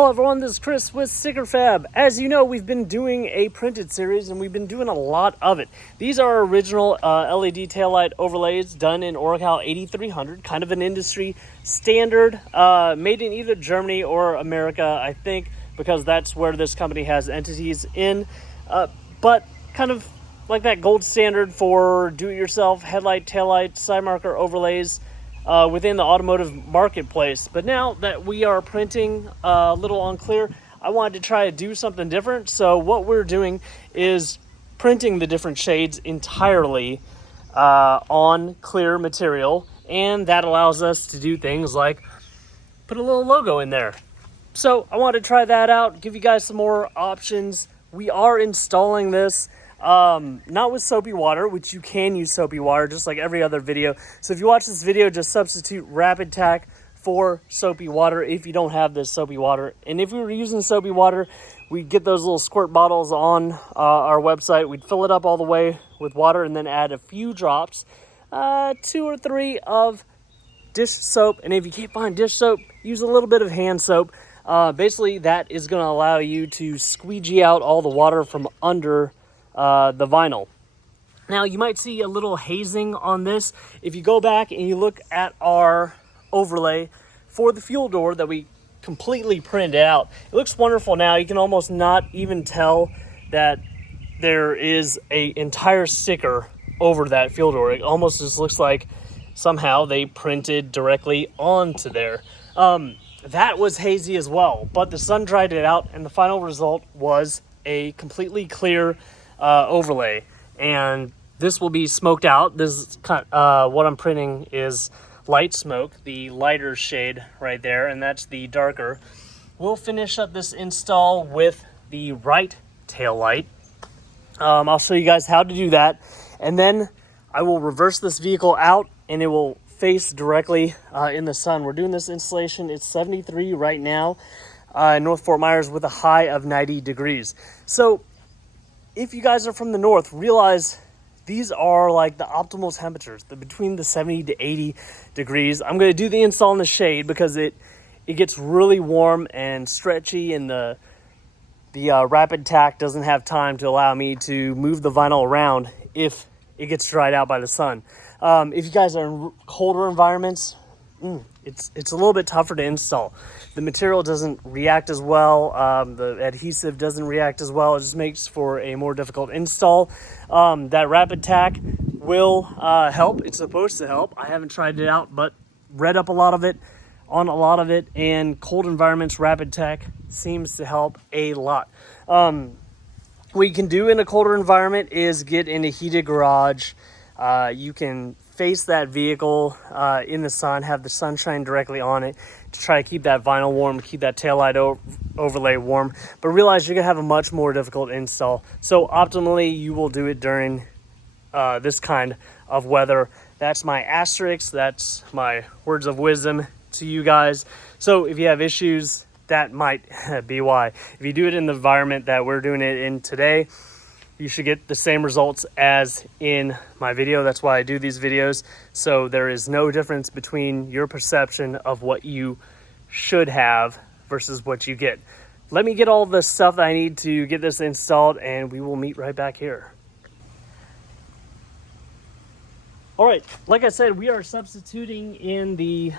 Hello everyone, this is Chris with Sticker Fab. As you know, we've been doing a printed series and we've been doing a lot of it. These are original LED taillight overlays done in Oracal 8300, kind of an industry standard, made in either Germany or America, I think, because that's where this company has entities in. But kind of like that gold standard for do-it-yourself headlight, taillight, side marker overlays within the automotive marketplace. But now that we are printing a little on clear, I wanted to try to do something different. So what we're doing is printing the different shades entirely on clear material, and that allows us to do things like put a little logo in there. So I wanted to try that out, give you guys some more options. We are installing this not with soapy water, which you can use soapy water just like every other video. So if you watch this video, just substitute Rapid Tack for soapy water if you don't have this soapy water. And if we were using soapy water, we'd get those little squirt bottles on our website. We'd fill it up all the way with water and then add a few drops, 2 or 3 of dish soap. And if you can't find dish soap, use a little bit of hand soap. Basically, that is going to allow you to squeegee out all the water from under the vinyl. Now, you might see a little hazing on this. If you go back and you look at our overlay for the fuel door that we completely printed out, it looks wonderful now. You can almost not even tell that there is an entire sticker over that fuel door. It almost just looks like somehow they printed directly onto there. That was hazy as well, but the sun dried it out, and the final result was a completely clear overlay. And this will be smoked out. This is what I'm printing is light smoke, the lighter shade right there, and that's the darker. We'll finish up this install with the right tail light. I'll show you guys how to do that, and then I will reverse this vehicle out, and it will face directly in the sun. We're doing this installation. It's 73 right now in North Fort Myers with a high of 90 degrees. So if you guys are from the north, realize these are like the optimal temperatures, between the 70 to 80 degrees. I'm going to do the install in the shade because it gets really warm and stretchy, and the Rapid Tack doesn't have time to allow me to move the vinyl around if it gets dried out by the sun. If you guys are in colder environments, it's a little bit tougher to install. The material doesn't react as well. The adhesive doesn't react as well. It just makes for a more difficult install. That Rapid Tack will help. It's supposed to help. I haven't tried it out, but read up on a lot of it. And cold environments, Rapid Tack seems to help a lot. What you can do in a colder environment is get in a heated garage. You can face that vehicle in the sun, have the sunshine directly on it to try to keep that vinyl warm, keep that taillight overlay warm. But realize you're going to have a much more difficult install. So optimally, you will do it during this kind of weather. That's my asterisk. That's my words of wisdom to you guys. So if you have issues, that might be why. If you do it in the environment that we're doing it in today, you should get the same results as in my video. That's why I do these videos. So there is no difference between your perception of what you should have versus what you get. Let me get all the stuff that I need to get this installed, and we will meet right back here. All right, like I said, we are substituting in the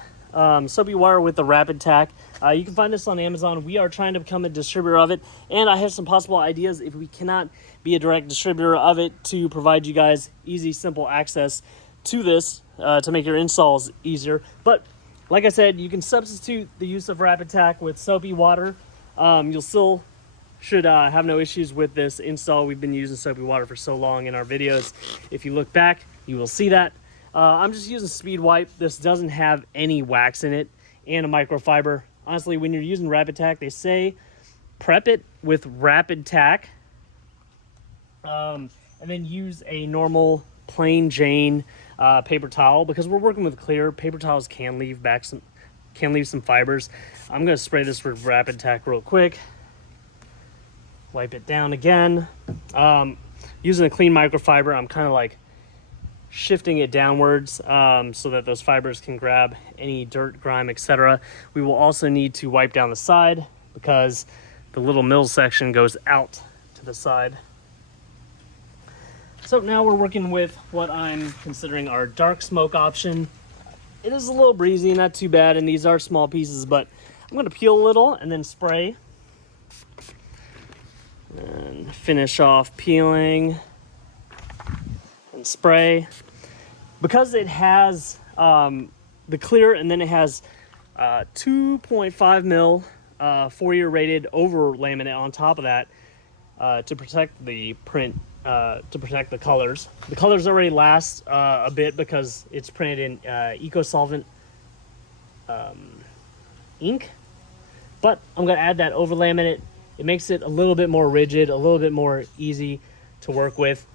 soapy wire with the Rapid Tack. You can find this on Amazon. We are trying to become a distributor of it, and I have some possible ideas if we cannot be a direct distributor of it to provide you guys easy, simple access to this to make your installs easier. But like I said, you can substitute the use of Rapid Tack with soapy water. You'll still should have no issues with this install. We've been using soapy water for so long in our videos. If you look back, you will see that. I'm just using Speed Wipe. This doesn't have any wax in it, and a microfiber. Honestly, when you're using Rapid Tack, they say prep it with Rapid Tack, and then use a normal plain Jane paper towel, because we're working with clear. Paper towels can leave some fibers. I'm going to spray this with Rapid Tack real quick. Wipe it down again. Using a clean microfiber, I'm kind of like shifting it downwards so that those fibers can grab any dirt, grime, etc. We will also need to wipe down the side because the little mill section goes out to the side. So now we're working with what I'm considering our dark smoke option. It is a little breezy, not too bad, and these are small pieces, but I'm going to peel a little and then spray. And finish off peeling and spray. Because it has the clear, and then it has 2.5 mil 4-year rated over laminate on top of that to protect the print, to protect the colors. The colors already last a bit because it's printed in eco-solvent ink, but I'm going to add that over laminate. It makes it a little bit more rigid, a little bit more easy to work with.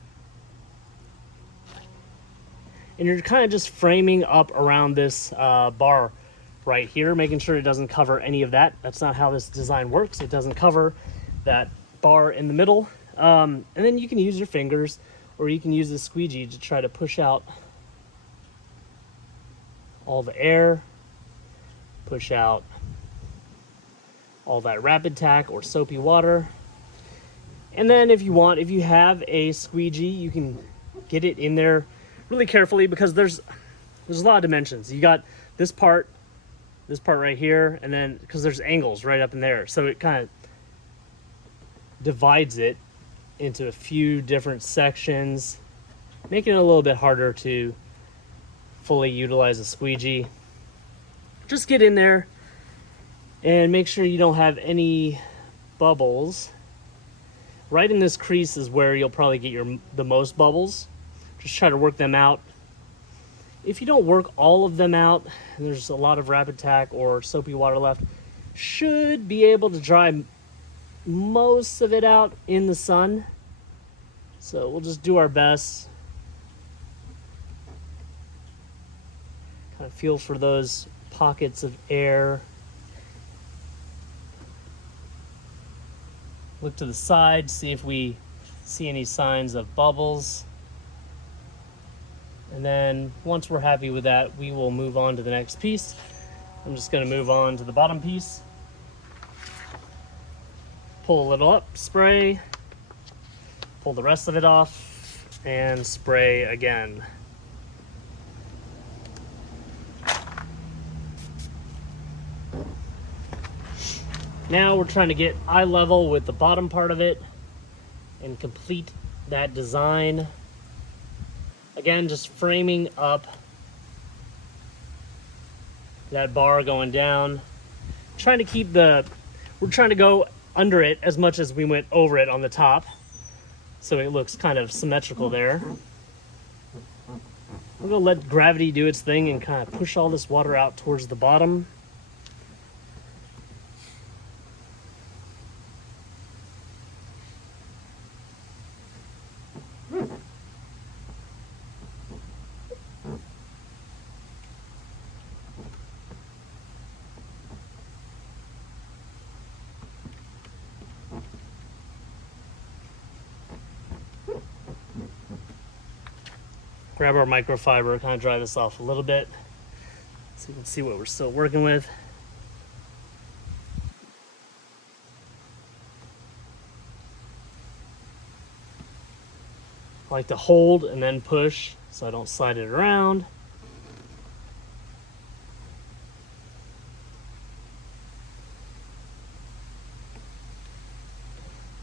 And you're kind of just framing up around this bar right here, making sure it doesn't cover any of that. That's not how this design works. It doesn't cover that bar in the middle. And then you can use your fingers, or you can use the squeegee to try to push out all the air, push out all that rapid tack or soapy water. And then if you want, if you have a squeegee, you can get it in there really carefully, because there's a lot of dimensions. You got this part right here, and then because there's angles right up in there, so it kind of divides it into a few different sections, making it a little bit harder to fully utilize a squeegee. Just get in there and make sure you don't have any bubbles. Right in this crease is where you'll probably get the most bubbles. Just try to work them out. If you don't work all of them out, and there's a lot of rapid tack or soapy water left, should be able to dry most of it out in the sun. So we'll just do our best. Kind of feel for those pockets of air. Look to the side, see if we see any signs of bubbles. And then once we're happy with that, we will move on to the next piece. I'm just going to move on to the bottom piece. Pull a little up, spray, pull the rest of it off, and spray again. Now we're trying to get eye level with the bottom part of it and complete that design. Again, just framing up that bar going down. Trying to keep we're trying to go under it as much as we went over it on the top, so it looks kind of symmetrical there. I'm gonna let gravity do its thing and kind of push all this water out towards the bottom. Grab our microfiber, kind of dry this off a little bit so you can see what we're still working with. I like to hold and then push so I don't slide it around.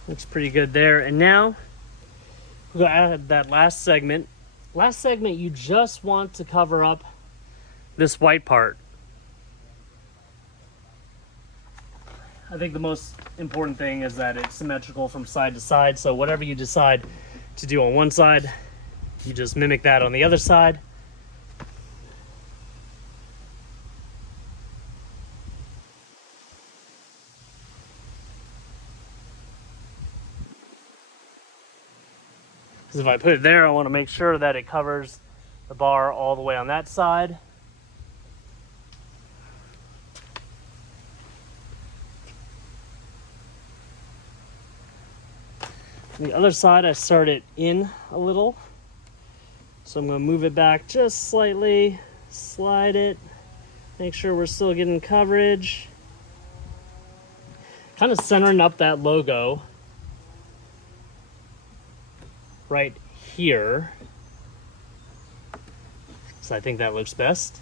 Looks pretty good there. And now we're going to add that last segment. Last segment, you just want to cover up this white part. I think the most important thing is that it's symmetrical from side to side, so whatever you decide to do on one side, you just mimic that on the other side. Because if I put it there, I want to make sure that it covers the bar all the way on that side. On the other side, I start it in a little. So I'm going to move it back just slightly, slide it, make sure we're still getting coverage. kind of centering up that logo right here. So I think that looks best.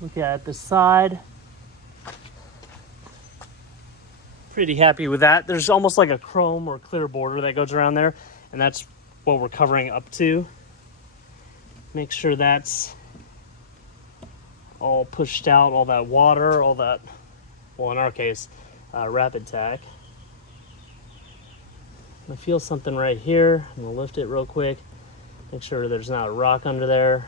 Look at the side. Pretty happy with that. There's almost like a chrome or clear border that goes around there, and that's what we're covering up to. Make sure that's all pushed out, all that water, all that, well, in our case, rapid tack. I feel something right here. I'm gonna lift it real quick. Make sure there's not a rock under there.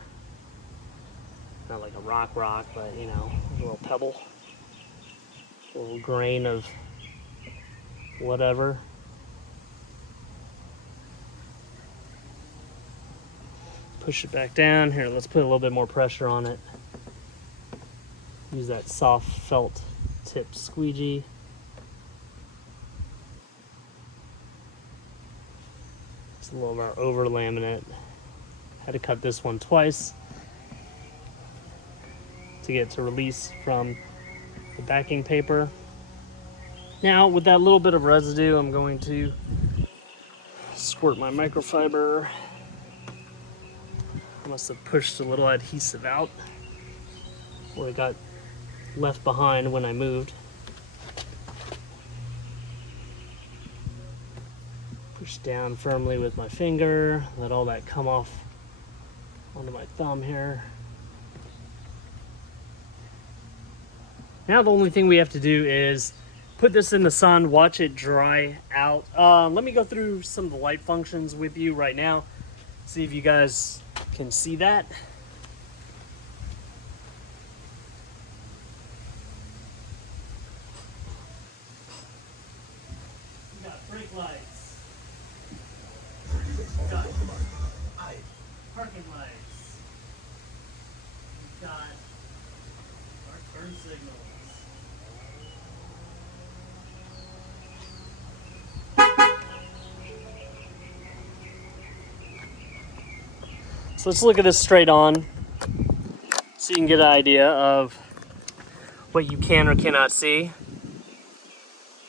Not like a rock, but you know, a little pebble, a little grain of whatever. Push it back down. Here, let's put a little bit more pressure on it. Use that soft felt tip squeegee. It's a little of our over laminate. Had to cut this one twice to get to release from the backing paper. Now, with that little bit of residue, I'm going to squirt my microfiber. I must have pushed a little adhesive out where it got left behind when I moved. Push down firmly with my finger, let all that come off onto my thumb here. Now the only thing we have to do is put this in the sun, watch it dry out. Let me go through some of the light functions with you right now, see if you guys can see that. We got brake lights. We got parking lights. We got our turn signals. So let's look at this straight on so you can get an idea of what you can or cannot see.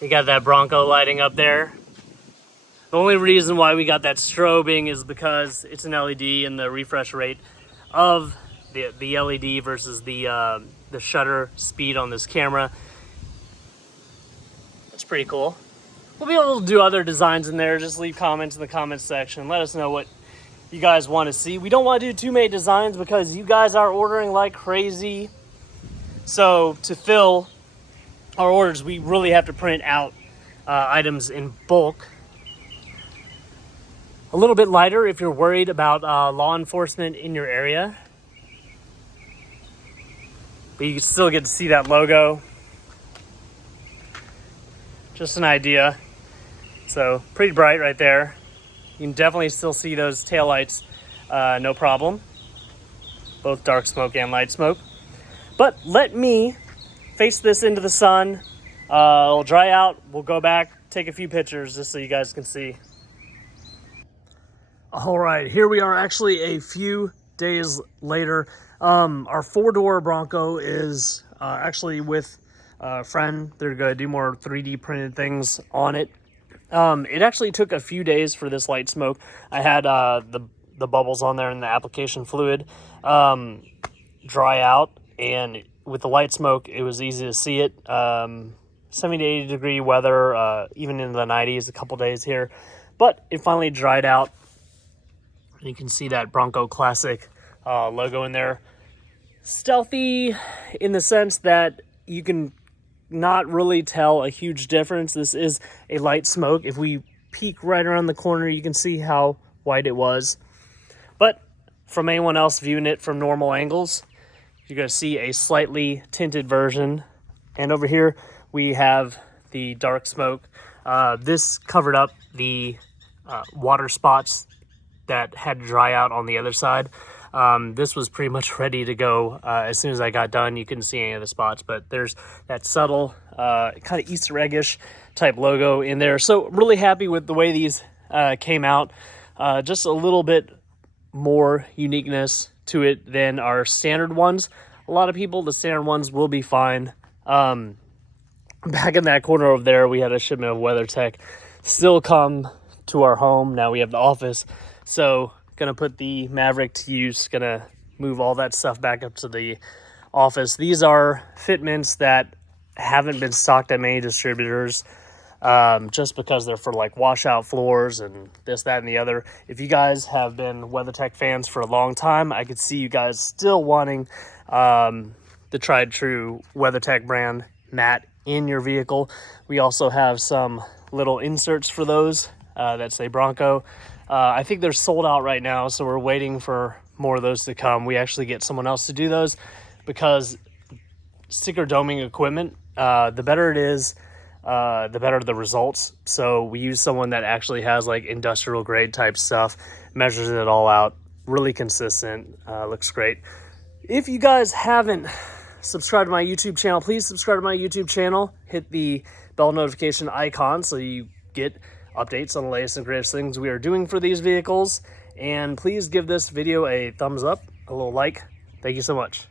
You got that Bronco lighting up there. The only reason why we got that strobing is because it's an LED and the refresh rate of the LED versus the shutter speed on this camera. That's pretty cool. We'll be able to do other designs in there. Just leave comments in the comments section. Let us know what you guys want to see. We don't want to do too many designs because you guys are ordering like crazy. So to fill our orders, we really have to print out items in bulk. A little bit lighter if you're worried about law enforcement in your area. But you still get to see that logo. Just an idea. So pretty bright right there. You can definitely still see those taillights, no problem. Both dark smoke and light smoke. But let me face this into the sun. It'll dry out. We'll go back, take a few pictures just so you guys can see. All right, here we are actually a few days later. Our 4-door Bronco is actually with a friend. They're gonna do more 3D printed things on it. It actually took a few days for this light smoke. I had the bubbles on there and the application fluid dry out, and with the light smoke, it was easy to see it. 70 to 80 degree weather, even in the 90s, a couple days here, but it finally dried out. And you can see that Bronco Classic logo in there. Stealthy in the sense that you can not really tell a huge difference. This is a light smoke. If we peek right around the corner, you can see how white it was. But from anyone else viewing it from normal angles, you're going to see a slightly tinted version. And over here, we have the dark smoke. This covered up the water spots that had to dry out on the other side. This was pretty much ready to go. As soon as I got done, you couldn't see any of the spots, but there's that subtle kind of Easter eggish type logo in there. So really happy with the way these came out. Just a little bit more uniqueness to it than our standard ones. A lot of people, the standard ones will be fine. Back in that corner over there, we had a shipment of WeatherTech still come to our home. Now we have the office, so gonna put the Maverick to use. Gonna move all that stuff back up to the office. These are fitments that haven't been stocked at many distributors, just because they're for like washout floors and this, that, and the other. If you guys have been WeatherTech fans for a long time, I could see you guys still wanting the tried true WeatherTech brand mat in your vehicle. We also have some little inserts for those that say Bronco. I think they're sold out right now, so we're waiting for more of those to come. We actually get someone else to do those because sticker doming equipment, the better it is, the better the results. So we use someone that actually has like industrial grade type stuff, measures it all out, really consistent, looks great. If you guys haven't subscribe to my YouTube channel, please subscribe to my YouTube channel. Hit the bell notification icon so you get updates on the latest and greatest things we are doing for these vehicles. And please give this video a thumbs up, a little like. Thank you so much.